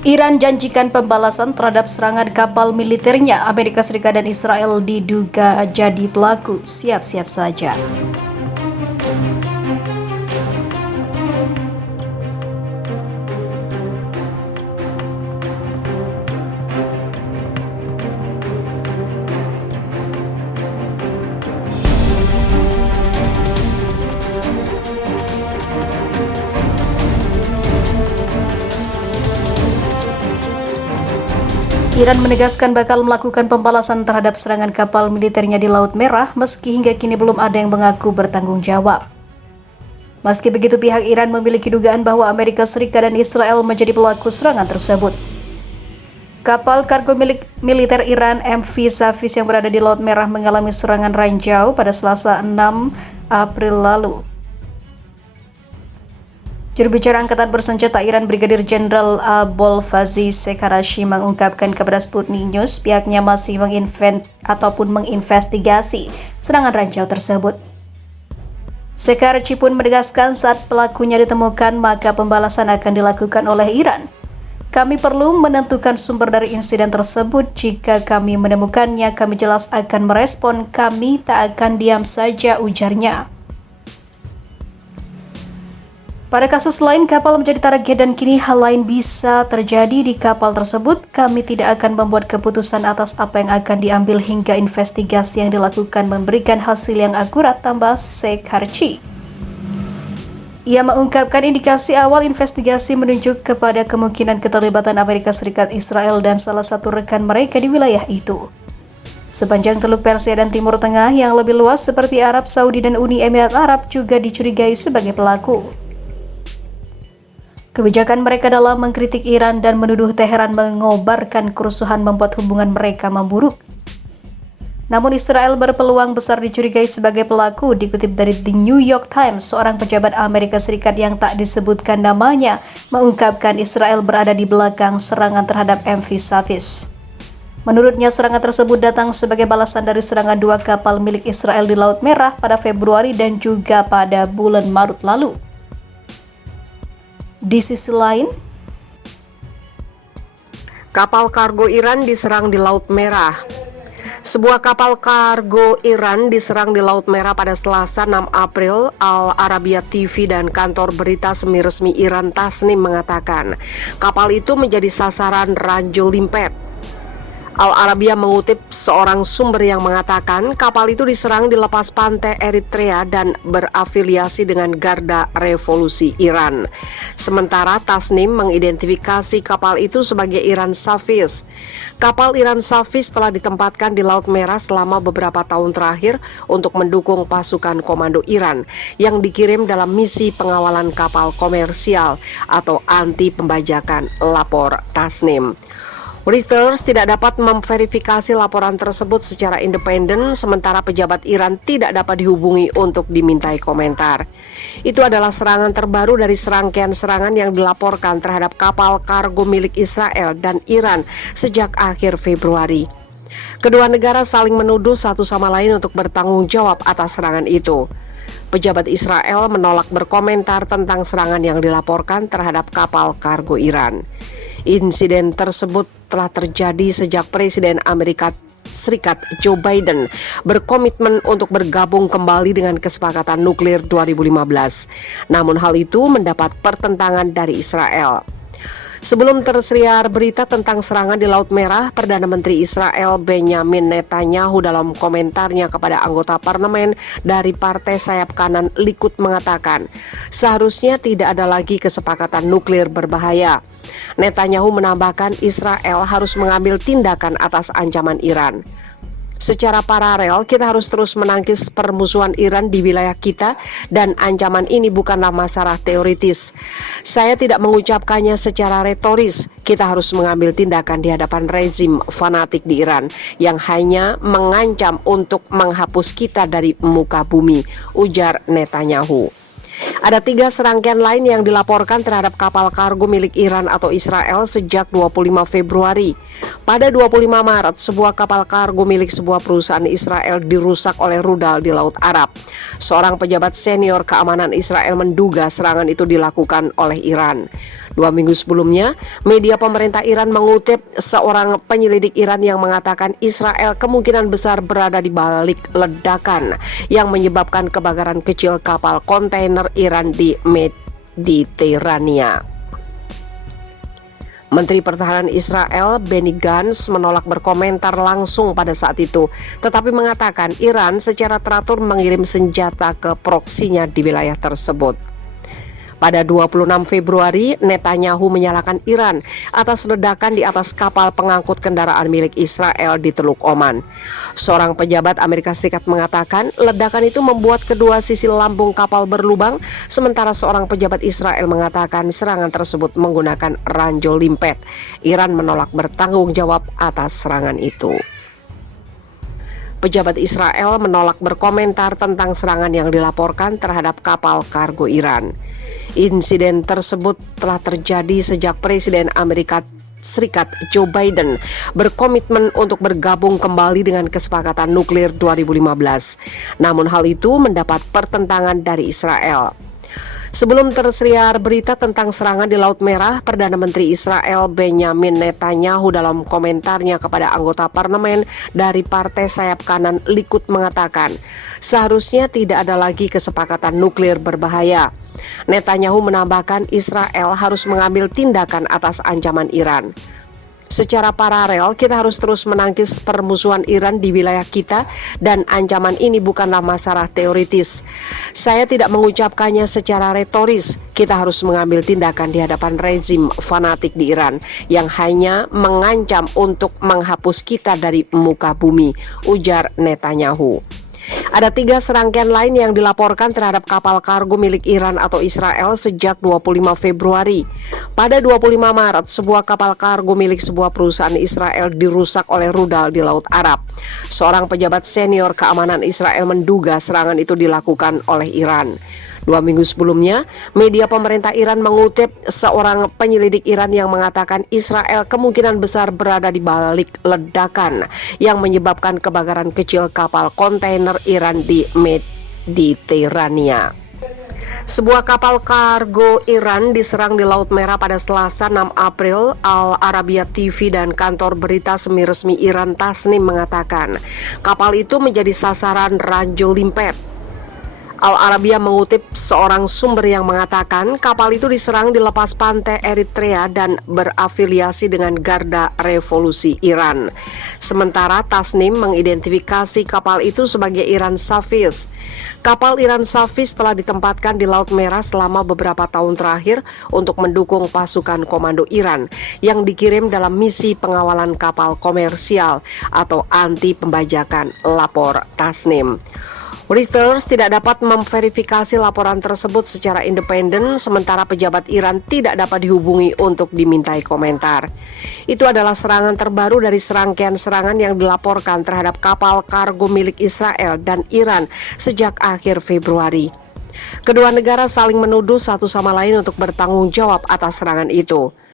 Iran janjikan pembalasan terhadap serangan kapal militernya. Amerika Serikat dan Israel diduga jadi pelaku. Siap-siap saja. Iran menegaskan bakal melakukan pembalasan terhadap serangan kapal militernya di Laut Merah meski hingga kini belum ada yang mengaku bertanggung jawab. Meski begitu, pihak Iran memiliki dugaan bahwa Amerika Serikat dan Israel menjadi pelaku serangan tersebut. Kapal kargo milik militer Iran MV Safiz yang berada di Laut Merah mengalami serangan ranjau pada Selasa 6 April lalu. Juru bicara Angkatan Bersenjata Iran Brigadir Jenderal Bolfazzi Sekarashi mengungkapkan kepada Sputnik News pihaknya masih menginvestigasi serangan ranjau tersebut. Sekarashi pun menegaskan saat pelakunya ditemukan maka pembalasan akan dilakukan oleh Iran. Kami perlu menentukan sumber dari insiden tersebut. Jika kami menemukannya, kami jelas akan merespon. Kami tak akan diam saja, ujarnya. Pada kasus lain, kapal menjadi target dan kini hal lain bisa terjadi di kapal tersebut. Kami tidak akan membuat keputusan atas apa yang akan diambil hingga investigasi yang dilakukan memberikan hasil yang akurat, tambah Sekarashi. Ia mengungkapkan indikasi awal investigasi menunjuk kepada kemungkinan keterlibatan Amerika Serikat, Israel, dan salah satu rekan mereka di wilayah itu. Sepanjang Teluk Persia dan Timur Tengah yang lebih luas seperti Arab Saudi dan Uni Emirat Arab juga dicurigai sebagai pelaku. Kebijakan mereka dalam mengkritik Iran dan menuduh Teheran mengobarkan kerusuhan membuat hubungan mereka memburuk. Namun Israel berpeluang besar dicurigai sebagai pelaku. Dikutip dari The New York Times, seorang pejabat Amerika Serikat yang tak disebutkan namanya mengungkapkan Israel berada di belakang serangan terhadap MV Safiz. Menurutnya, serangan tersebut datang sebagai balasan dari serangan dua kapal milik Israel di Laut Merah pada Februari dan juga pada bulan Maret lalu. Di sisi lain, kapal kargo Iran diserang di Laut Merah. Sebuah kapal kargo Iran diserang di Laut Merah pada Selasa 6 April. Al Arabiya TV dan kantor berita semi-resmi Iran Tasnim mengatakan kapal itu menjadi sasaran ranjau limpet. Al Arabiya mengutip seorang sumber yang mengatakan kapal itu diserang di lepas pantai Eritrea dan berafiliasi dengan Garda Revolusi Iran. Sementara Tasnim mengidentifikasi kapal itu sebagai Iran Safiz. Kapal Iran Safiz telah ditempatkan di Laut Merah selama beberapa tahun terakhir untuk mendukung pasukan komando Iran yang dikirim dalam misi pengawalan kapal komersial atau anti pembajakan, lapor Tasnim. Reuters tidak dapat memverifikasi laporan tersebut secara independen, sementara pejabat Iran tidak dapat dihubungi untuk dimintai komentar. Itu adalah serangan terbaru dari serangkaian serangan yang dilaporkan terhadap kapal kargo milik Israel dan Iran sejak akhir Februari. Kedua negara saling menuduh satu sama lain untuk bertanggung jawab atas serangan itu. Pejabat Israel menolak berkomentar tentang serangan yang dilaporkan terhadap kapal kargo Iran. Insiden tersebut telah terjadi sejak Presiden Amerika Serikat Joe Biden berkomitmen untuk bergabung kembali dengan kesepakatan nuklir 2015. Namun hal itu mendapat pertentangan dari Israel. Sebelum tersiar berita tentang serangan di Laut Merah, Perdana Menteri Israel Benjamin Netanyahu dalam komentarnya kepada anggota parlemen dari Partai Sayap Kanan Likud mengatakan, seharusnya tidak ada lagi kesepakatan nuklir berbahaya. Netanyahu menambahkan Israel harus mengambil tindakan atas ancaman Iran. Secara paralel, kita harus terus menangkis permusuhan Iran di wilayah kita dan ancaman ini bukanlah masalah teoritis. Saya tidak mengucapkannya secara retoris. Kita harus mengambil tindakan di hadapan rezim fanatik di Iran yang hanya mengancam untuk menghapus kita dari muka bumi, ujar Netanyahu. Ada 3 serangkaian lain yang dilaporkan terhadap kapal kargo milik Iran atau Israel sejak 25 Februari. Pada 25 Maret, sebuah kapal kargo milik sebuah perusahaan Israel dirusak oleh rudal di Laut Arab. Seorang pejabat senior keamanan Israel menduga serangan itu dilakukan oleh Iran. 2 minggu sebelumnya, media pemerintah Iran mengutip seorang penyelidik Iran yang mengatakan Israel kemungkinan besar berada di balik ledakan yang menyebabkan kebakaran kecil kapal kontainer Iran di Mediterania. Menteri Pertahanan Israel Benny Gantz menolak berkomentar langsung pada saat itu, tetapi mengatakan Iran secara teratur mengirim senjata ke proksinya di wilayah tersebut. Pada 26 Februari, Netanyahu menyalahkan Iran atas ledakan di atas kapal pengangkut kendaraan milik Israel di Teluk Oman. Seorang pejabat Amerika Serikat mengatakan ledakan itu membuat kedua sisi lambung kapal berlubang, sementara seorang pejabat Israel mengatakan serangan tersebut menggunakan ranjau limpet. Iran menolak bertanggung jawab atas serangan itu. Pejabat Israel menolak berkomentar tentang serangan yang dilaporkan terhadap kapal kargo Iran. Insiden tersebut telah terjadi sejak Presiden Amerika Serikat Joe Biden berkomitmen untuk bergabung kembali dengan kesepakatan nuklir 2015. Namun hal itu mendapat pertentangan dari Israel. Sebelum tersiar berita tentang serangan di Laut Merah, Perdana Menteri Israel Benjamin Netanyahu dalam komentarnya kepada anggota parlemen dari partai sayap kanan Likud mengatakan, seharusnya tidak ada lagi kesepakatan nuklir berbahaya. Netanyahu menambahkan Israel harus mengambil tindakan atas ancaman Iran. Secara paralel, kita harus terus menangkis permusuhan Iran di wilayah kita dan ancaman ini bukanlah masalah teoritis. Saya tidak mengucapkannya secara retoris. Kita harus mengambil tindakan di hadapan rezim fanatik di Iran yang hanya mengancam untuk menghapus kita dari muka bumi, ujar Netanyahu. Ada 3 serangkaian lain yang dilaporkan terhadap kapal kargo milik Iran atau Israel sejak 25 Februari. Pada 25 Maret, sebuah kapal kargo milik sebuah perusahaan Israel dirusak oleh rudal di Laut Arab. Seorang pejabat senior keamanan Israel menduga serangan itu dilakukan oleh Iran. 2 minggu sebelumnya, media pemerintah Iran mengutip seorang penyelidik Iran yang mengatakan Israel kemungkinan besar berada di balik ledakan yang menyebabkan kebakaran kecil kapal kontainer Iran di Mediterania. Sebuah kapal kargo Iran diserang di Laut Merah pada Selasa 6 April. Al Arabiya TV dan kantor berita semi-resmi Iran Tasnim mengatakan kapal itu menjadi sasaran ranjau limpet. Al Arabiya mengutip seorang sumber yang mengatakan kapal itu diserang di lepas pantai Eritrea dan berafiliasi dengan Garda Revolusi Iran. Sementara Tasnim mengidentifikasi kapal itu sebagai Iran Safiz. Kapal Iran Safiz telah ditempatkan di Laut Merah selama beberapa tahun terakhir untuk mendukung pasukan komando Iran yang dikirim dalam misi pengawalan kapal komersial atau anti pembajakan, lapor Tasnim. Reuters tidak dapat memverifikasi laporan tersebut secara independen, sementara pejabat Iran tidak dapat dihubungi untuk dimintai komentar. Itu adalah serangan terbaru dari serangkaian serangan yang dilaporkan terhadap kapal kargo milik Israel dan Iran sejak akhir Februari. Kedua negara saling menuduh satu sama lain untuk bertanggung jawab atas serangan itu.